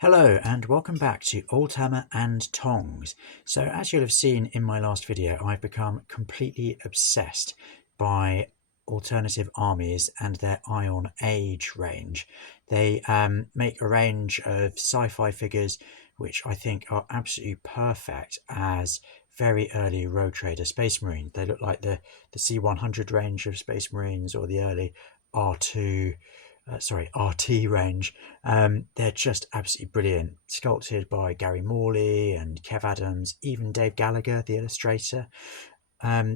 Hello and welcome back to Oldhammer and Tongs. So as you'll have seen in my last video, I've become completely obsessed by alternative armies and their Iron Age range. They make a range of sci-fi figures which I think are absolutely perfect as very early Rogue Trader Space Marines. They look like the C100 range of Space Marines or the early R2 RT range. They're just absolutely brilliant, sculpted by Gary Morley and Kev Adams, even Dave Gallagher, the illustrator.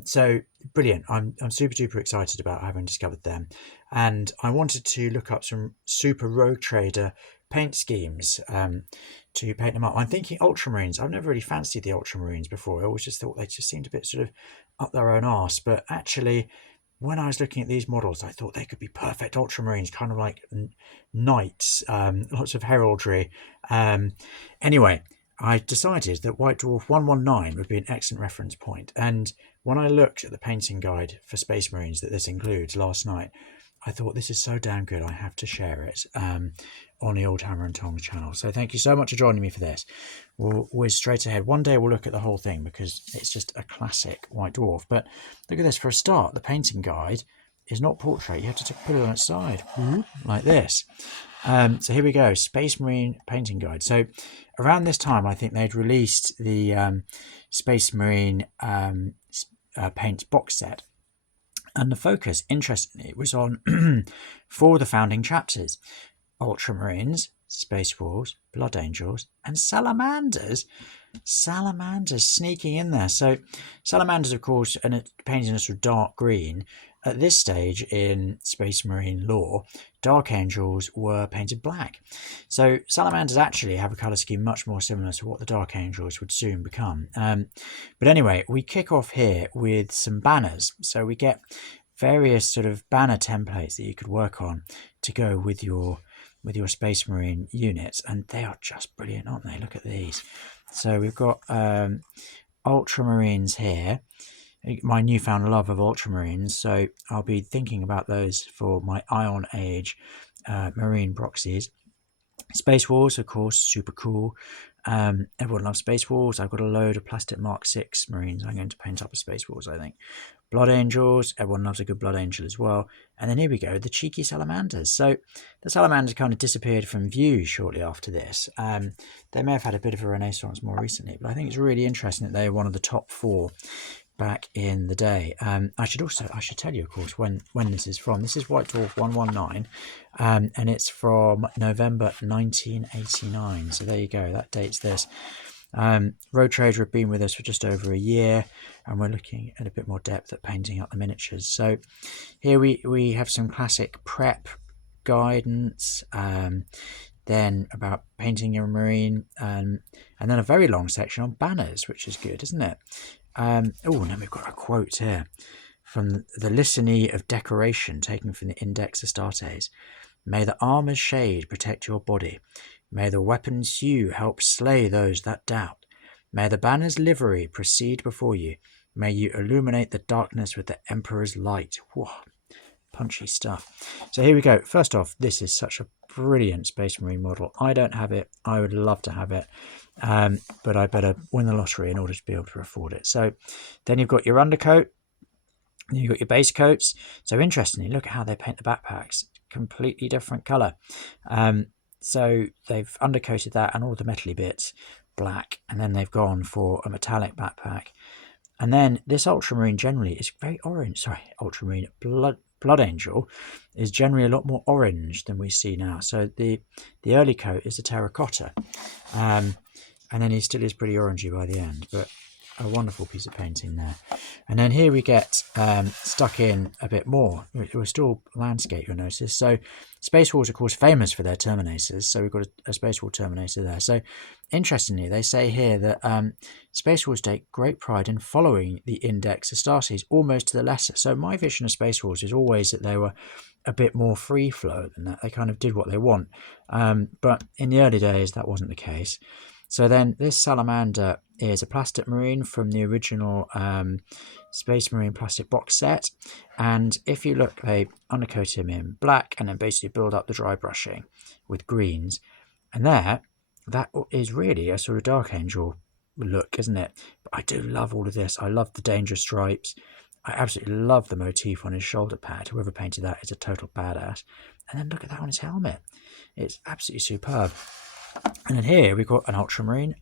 So brilliant. I'm super duper excited about having discovered them, and I wanted to look up some super Rogue Trader paint schemes to paint them up. I'm thinking Ultramarines. I've never really fancied the Ultramarines before. I always just thought they just seemed a bit sort of up their own arse, but actually when I was looking at these models, I thought they could be perfect Ultramarines, kind of like knights, lots of heraldry. Anyway, I decided that White Dwarf 119 would be an excellent reference point. And when I looked at the painting guide for Space Marines that this includes last night, I thought this is so damn good, I have to share it on the Oldhammer and Tongs channel. So thank you so much for joining me for this. We'll whiz straight ahead. One day we'll look at the whole thing because it's just a classic White Dwarf. But look at this. For a start, the painting guide is not portrait. You have to put it on its side, like this. So here we go, Space Marine painting guide. So around this time, I think they'd released the Space Marine paint box set. And the focus, interestingly, was on four of the founding chapters: Ultramarines, Space Wolves, Blood Angels, and Salamanders. Salamanders sneaking in there. So Salamanders, of course, and painted in a sort of dark green. At this stage in Space Marine lore, Dark Angels were painted black. So Salamanders actually have a colour scheme much more similar to what the Dark Angels would soon become. But anyway, we kick off here with some banners. So we get various sort of banner templates that you could work on to go with your Space Marine units, and they are just brilliant, aren't they? Look at these. So we've got Ultramarines here, my newfound love of Ultramarines, so I'll be thinking about those for my Iron Age Marine proxies. Space Wars, of course, super cool. Everyone loves Space Wars. I've got a load of plastic Mark 6 Marines I'm going to paint up as Space Wars, I think. Blood Angels, everyone loves a good Blood Angel as well. And then here we go, the cheeky Salamanders. So the Salamanders kind of disappeared from view shortly after this. They may have had a bit of a renaissance more recently, but I think it's really interesting that they're one of the top four back in the day. I should tell you, of course, when this is from. This is White Dwarf 119, and it's from November 1989. So there you go, that dates this. Rogue Trader have been with us for just over a year, and we're looking at a bit more depth at painting up the miniatures. So here we have some classic prep guidance, then about painting your marine, and then a very long section on banners, which is good, isn't it? And then we've got a quote here from the Litany of Decoration, taken from the Index Astartes. May the armour's shade protect your body. May the weapon's hue help slay those that doubt. May the banner's livery proceed before you. May you illuminate the darkness with the Emperor's light. Whoa, punchy stuff. So here we go. First off, this is such a brilliant Space Marine model. I don't have it. I would love to have it. But I better win the lottery in order to be able to afford it. So then you've got your undercoat, and you've got your base coats. So interestingly, look at how they paint the backpacks. Completely different colour. So they've undercoated that and all the metally bits black, and then they've gone for a metallic backpack. And then this Ultramarine generally is very orange. Sorry, Ultramarine Blood Angel is generally a lot more orange than we see now. So the early coat is a terracotta. And then he still is pretty orangey by the end, but a wonderful piece of painting there. And then here we get stuck in a bit more. We're still landscape, you'll notice. So Space Wars, of course, famous for their Terminators. So we've got a Space War Terminator there. So interestingly, they say here that Space Wars take great pride in following the Index Astartes almost to the letter. So my vision of Space Wars is always that they were a bit more free flow than that. They kind of did what they want. But in the early days, that wasn't the case. So then this Salamander is a plastic marine from the original Space Marine plastic box set. And if you look, they undercoat him in black and then basically build up the dry brushing with greens. And there that is really a sort of Dark Angel look, isn't it? But I do love all of this. I love the danger stripes. I absolutely love the motif on his shoulder pad. Whoever painted that is a total badass. And then look at that on his helmet. It's absolutely superb. And then here we've got an ultramarine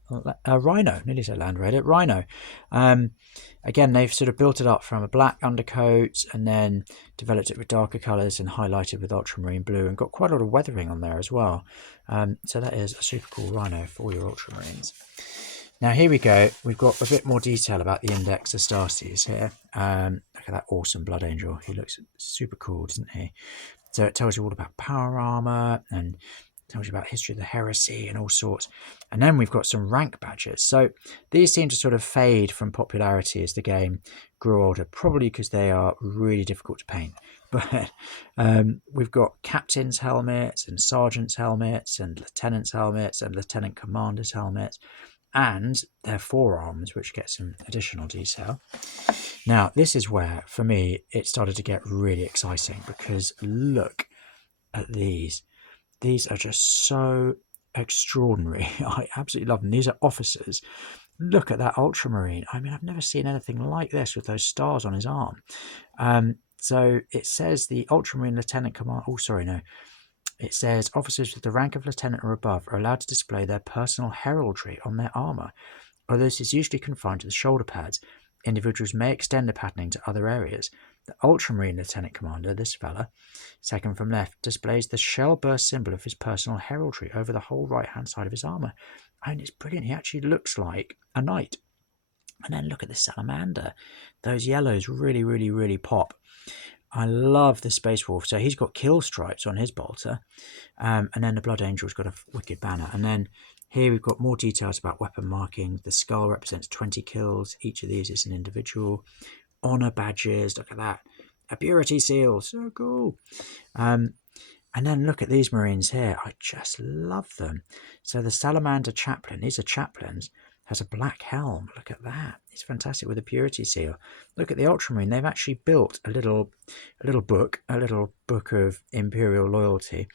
rhino, nearly said Land Raider, rhino. Again, they've sort of built it up from a black undercoat and then developed it with darker colours and highlighted with ultramarine blue and got quite a lot of weathering on there as well. So that is a super cool rhino for all your ultramarines. Now here we go. We've got a bit more detail about the Index Astartes here. Look at that awesome Blood Angel. He looks super cool, doesn't he? So it tells you all about power armor and tells you about history of the heresy and all sorts. And then we've got some rank badges. So these seem to sort of fade from popularity as the game grew older, probably because they are really difficult to paint. But we've got captains' helmets and sergeants' helmets and lieutenants' helmets and lieutenant commanders' helmets and their forearms, which get some additional detail. Now, this is where, for me, it started to get really exciting because look at these. These are just so extraordinary. I absolutely love them. These are officers. Look at that ultramarine. I mean, I've never seen anything like this with those stars on his arm. So it says the ultramarine lieutenant command. Oh, sorry, no. It says officers with the rank of lieutenant or above are allowed to display their personal heraldry on their armour, although this is usually confined to the shoulder pads. Individuals may extend the patterning to other areas. The ultramarine lieutenant commander, this fella, second from left, displays the shell burst symbol of his personal heraldry over the whole right-hand side of his armour. And it's brilliant. He actually looks like a knight. And then look at the salamander. Those yellows really, really, really pop. I love the Space Wolf. So he's got kill stripes on his bolter. And then the Blood Angel's got a wicked banner. And then here we've got more details about weapon marking. The skull represents 20 kills. Each of these is an individual. Honor badges. Look at that. A purity seal. So cool. And then look at these Marines here. I just love them. So the Salamander Chaplain, these are chaplains, has a black helm. Look at that. It's fantastic with a purity seal. Look at the Ultramarine. They've actually built a little book of Imperial loyalty.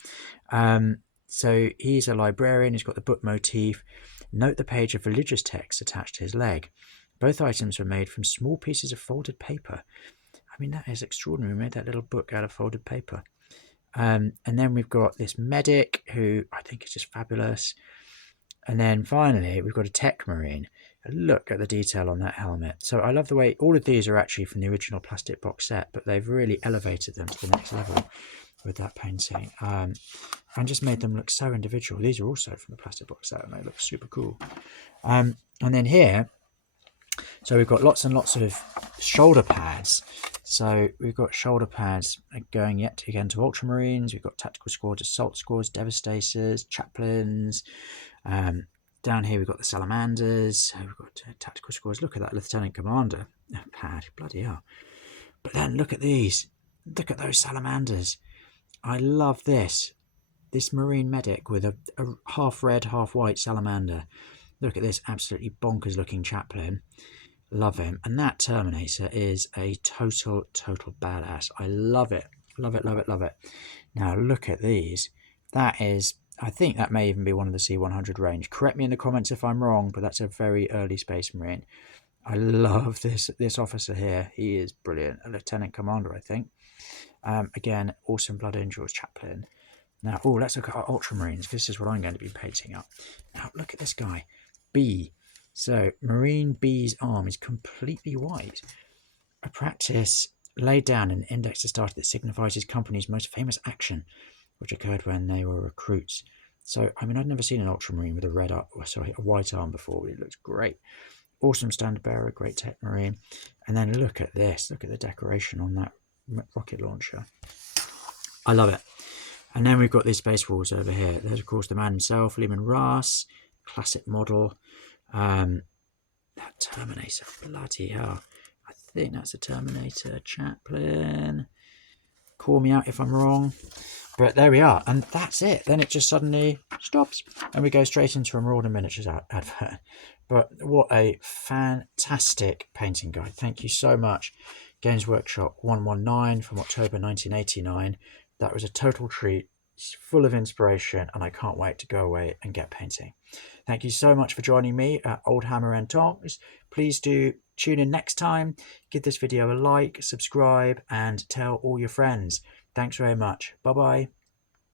So he's a librarian. He's got the book motif. Note the page of religious text attached to his leg. Both items were made from small pieces of folded paper. I mean, that is extraordinary. We made that little book out of folded paper. And then we've got this medic who I think is just fabulous. And then finally, we've got a tech marine. Look at the detail on that helmet. So I love the way all of these are actually from the original plastic box set, but they've really elevated them to the next level with that painting. And just made them look so individual. These are also from the plastic box set and they look super cool. And then here, so we've got lots and lots of shoulder pads. So we've got shoulder pads going yet again to Ultramarines. We've got tactical squads, assault squads, devastators, chaplains. Down here we've got the Salamanders. We've got tactical squads. Look at that Lieutenant Commander pad. Bloody hell. But then look at these. Look at those Salamanders. I love this. This Marine medic with a half red, half white Salamander. Look at this absolutely bonkers looking chaplain. Love him. And that Terminator is a total badass. I love it. Love it, love it, love it. Now look at these. That is, I think that may even be one of the C100 range. Correct me in the comments if I'm wrong, but that's a very early Space Marine. I love this officer here. He is brilliant. A Lieutenant Commander, I think. Again, awesome Blood Angels chaplain. Now, let's look at our Ultramarines. This is what I'm going to be painting up. Now, look at this guy. B. So, Marine B's arm is completely white. A practice laid down in Index Astartes that signifies his company's most famous action, which occurred when they were recruits. So, I mean, I'd never seen an Ultramarine with a white arm before. It looks great. Awesome standard bearer, great tech Marine. And then look at this. Look at the decoration on that rocket launcher. I love it. And then we've got these Space Wolves over here. There's, of course, the man himself, Lehman Russ, classic model. That Terminator, bloody hell. I think that's a Terminator chaplain. Call me out if I'm wrong. But there we are. And that's it. Then it just suddenly stops. And we go straight into a Marauder Miniatures advert. But what a fantastic painting guide. Thank you so much. Games Workshop 119 from October 1989. That was a total treat. It's full of inspiration, and I can't wait to go away and get painting. Thank you so much for joining me at Oldhammer and Talks. Please do tune in next time. Give this video a like, subscribe, and tell all your friends. Thanks very much. Bye bye.